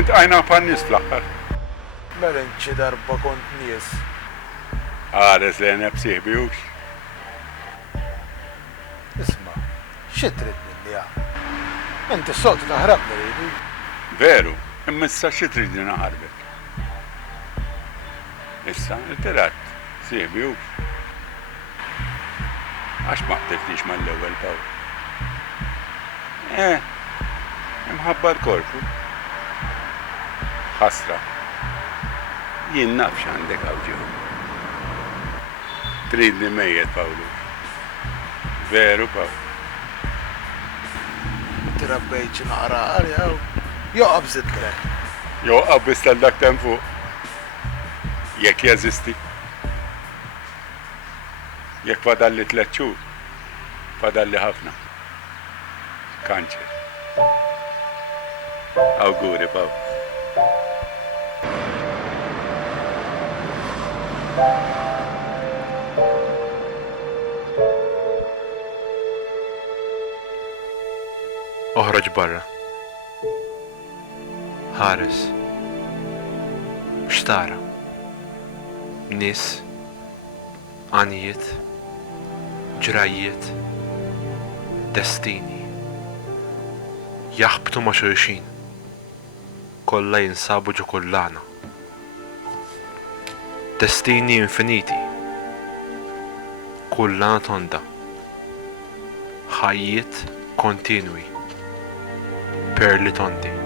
Intqajna pan-nies fl-aħħar. Mela inċi darba kont nies. Għares li nebsiħbijux. Isma, xi trid minni ja? Inti s-soltu taħrabni ridi. Veru, imma issa xi tridi naħarbek. Issa, il-tirat, siħbijux. Għax ma qtiltix mal-ewwel Pawl. Imħabba l-korpu. Ħasra. Jien naf x'għandek hawn. Tridni mejjed Pawlu. Veru Pawl. Inti rabbejt xi naqra għalja joqgħod bżidlek. Joqgħod biss tal-dak temm fuq. Jekk jeżisti. Jekk fadalli 3 xhur, fadalli ħafna. Kanċer. Awguri Pawl. Oħroġ barra. Ħares. Xtara. Nis. Għanijiet. Ġrajiet. Destini. Jaħbtu ma' xulxin. Kollha jinsabu ġo kullana. Destini infiniti. Kullana tonda. Ħajjiet kontinwi. Perli tondi.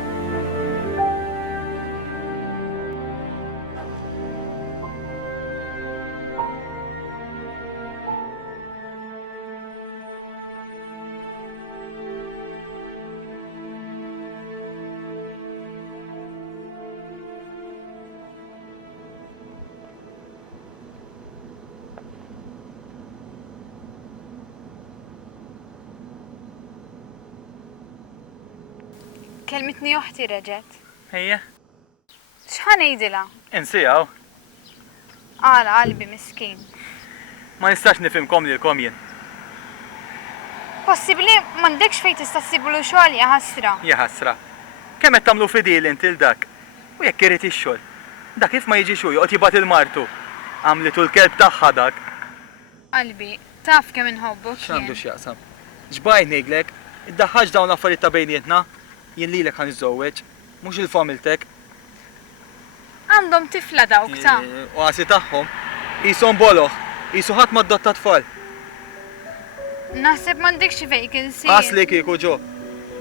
كلمتني أختي رجت. هي؟ شحال ngħidilha? Insijaw. Qalbi miskin. Ma nistax nifhimkom lilkom jien. Possibbli m'għandekx fejn tista' ssiblu xogħol ja ħasra. Ja ħasra. Kemm qed tagħmlu fidil inti l dak? U jekk irid ix-xogħol. Dak kif ma jiġix hu joqgħod jibgħat il-martu. Għamlitu l-kelb tagħha dak. Qalbi, taf kemm inħobbok. X'għandu x'jaqsam. X'bajt ngħidlek, iddaħħax dawn l-affarijiet ta' bejnietna. Jien lilek ħan iżżewweġ, mhux il-familtek. Għandhom tifla dawk ta'. U għasi tagħhom qishom boloħ, qisu ħadd ma d-dotta tfal. Naħseb m'għandekx xi vacancy. Għasli kieku ġo.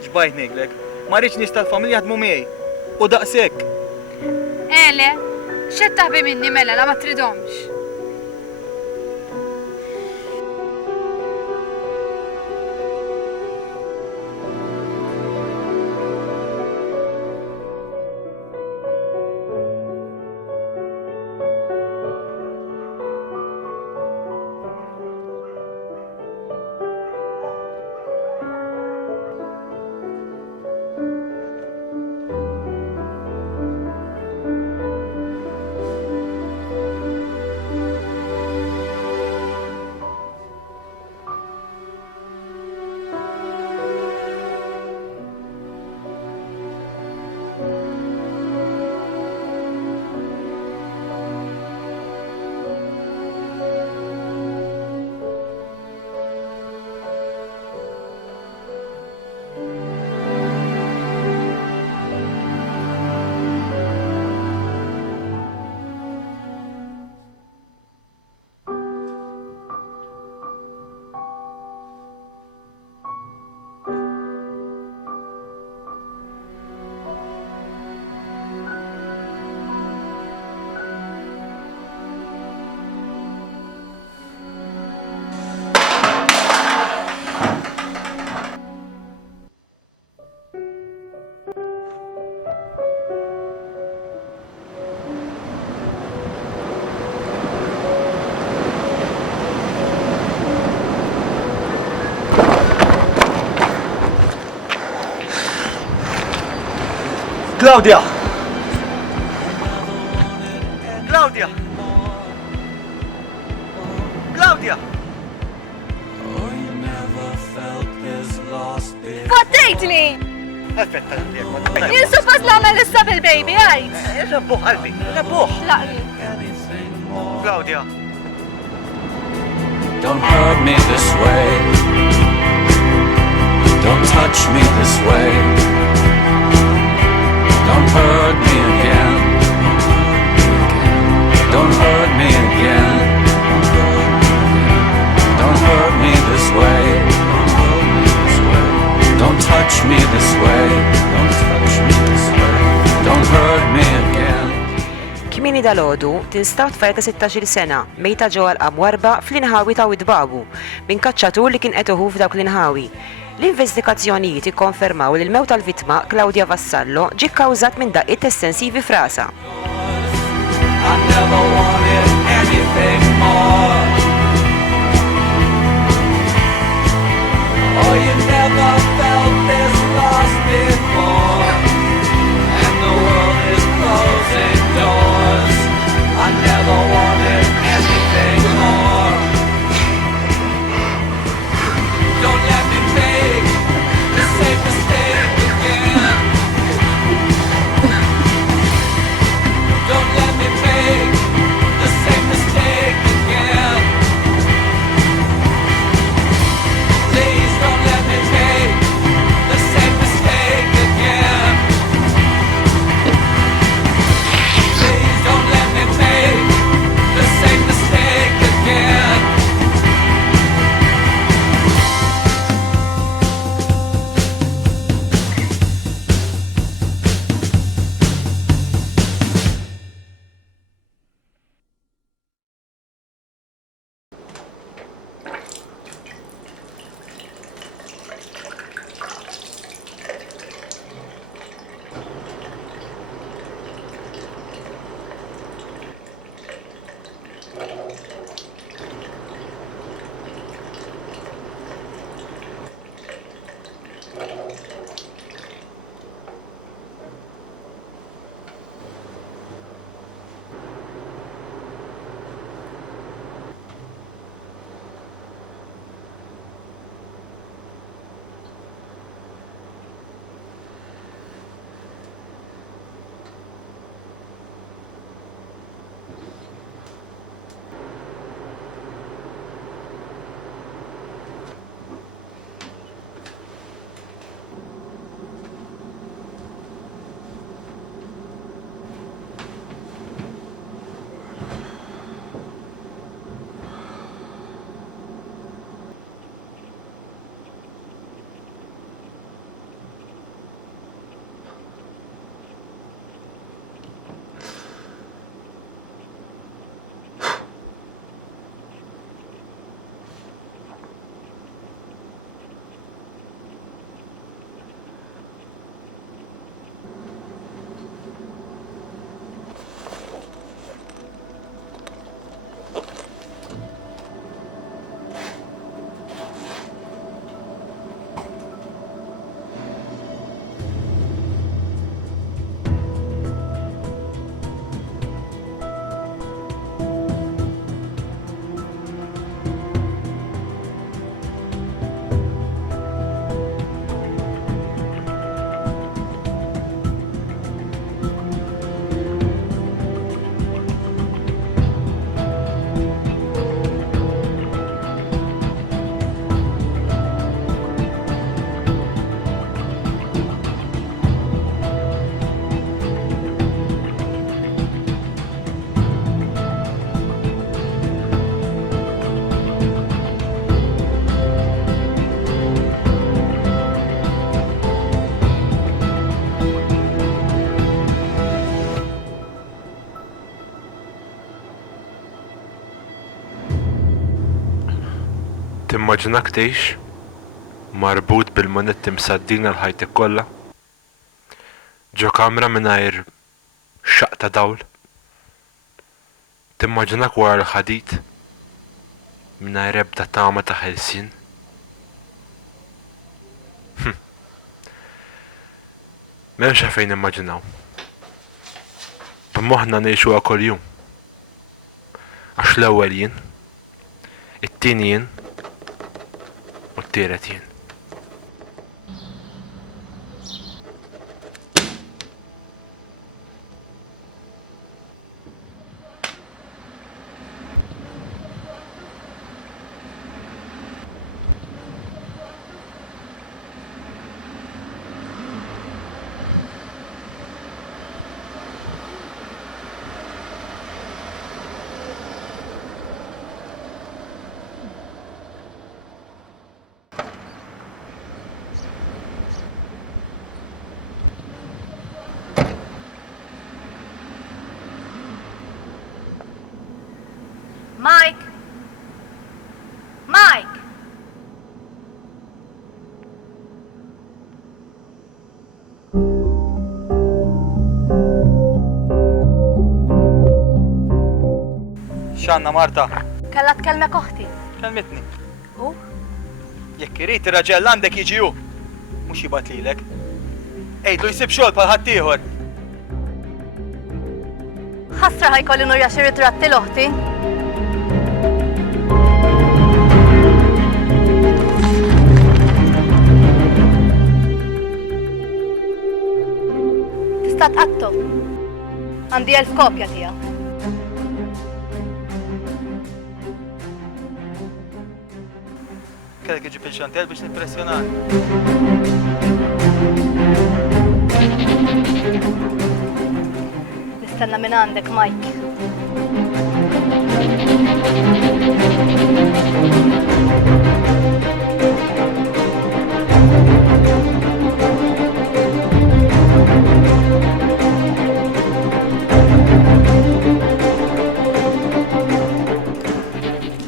X'bajt ngħidlek, ma rridx nies tal-familja jaħdmu miegħi. U daqshekk. Ele, x'qed taħbi minni mela la ma tridhomx. Claudia! Claudia! Claudia! Fattejtli! Aspetta, Giulietta. Jinsu fas l-għamel issa bil-baby, għajt. Rabbuħ, qalbi, rabbuħ. Laqli. Claudia. Don't hurt me this way. Don't touch me this way. Don't hurt me again. Don't hurt me again. Don't hurt me this way. Don't touch me this way. Don't touch me this way. Don't hurt me again. Kmini dal-ħodu tinstaw tfajta 16 sena, mejta ġewwa l-qamwarba fl-inħawi ta' Widbabu, minn kaċċatur li kien qed iħuf f'dawk l-inħawi. L-investigazzjonijiet ikkonfermaw li l-mewt tal-vittma Claudia Vassallo ġie kkawżat minn daqqiet estensivi f'rasha. I never wanted anything more. Oh, you never felt this lost before. And the world is closing doors. I never wanted anything more. Don't let me make the same mistake again. Don't let me make the same mistake again. Please don't let me make the same mistake again. Please don't let me make the same mistake again. Timmaġinak tgħix marbut bil-monetti msaddina l-ħajtek kollha ġo kamra mingħajr xaq ta' dawl. Timmaġinak wara l-ħadid mingħajr ebda tama ta' ħelsien. M'hemmx fejn immaġinaw. B'moħħna ngħixuha kuljum. Għax l-ewwel jien, it-tieni jien u t-tielet jien. X'għandna Marta? Kella tkellmek oħti. Kelmetni. U? Jekk irid ir-raġel għandek jiġi hu. Mhux jibgħat lilek. Ejdlu jsib xogħol bħal ħaddieħor. Ħasra ħajkolli nurja xi ritratti l-oħti. Tista' tqattu. Għandi 1000 kopja tiegħu. Kellek iġib il-xantel biex nippressjonak. Nistenna minn għandek, Mike.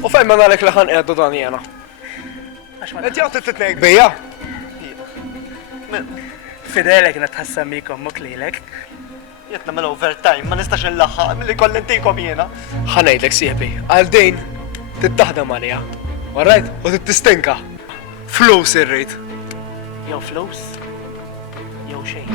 U fejn ma nalek li ħan qiegħdu dan jena? Qed jagħti titnejk bija? Fidelek natħassamikom mok lilek. Jett nagħmel overtime, ma nistax inlaħħaq milli kollentinkom jiena. Ħanejdlek sieħbi, għal din tittaħdem għalija. Alright? U tittistinka. Flus irrid. Jew flus, jew xejn.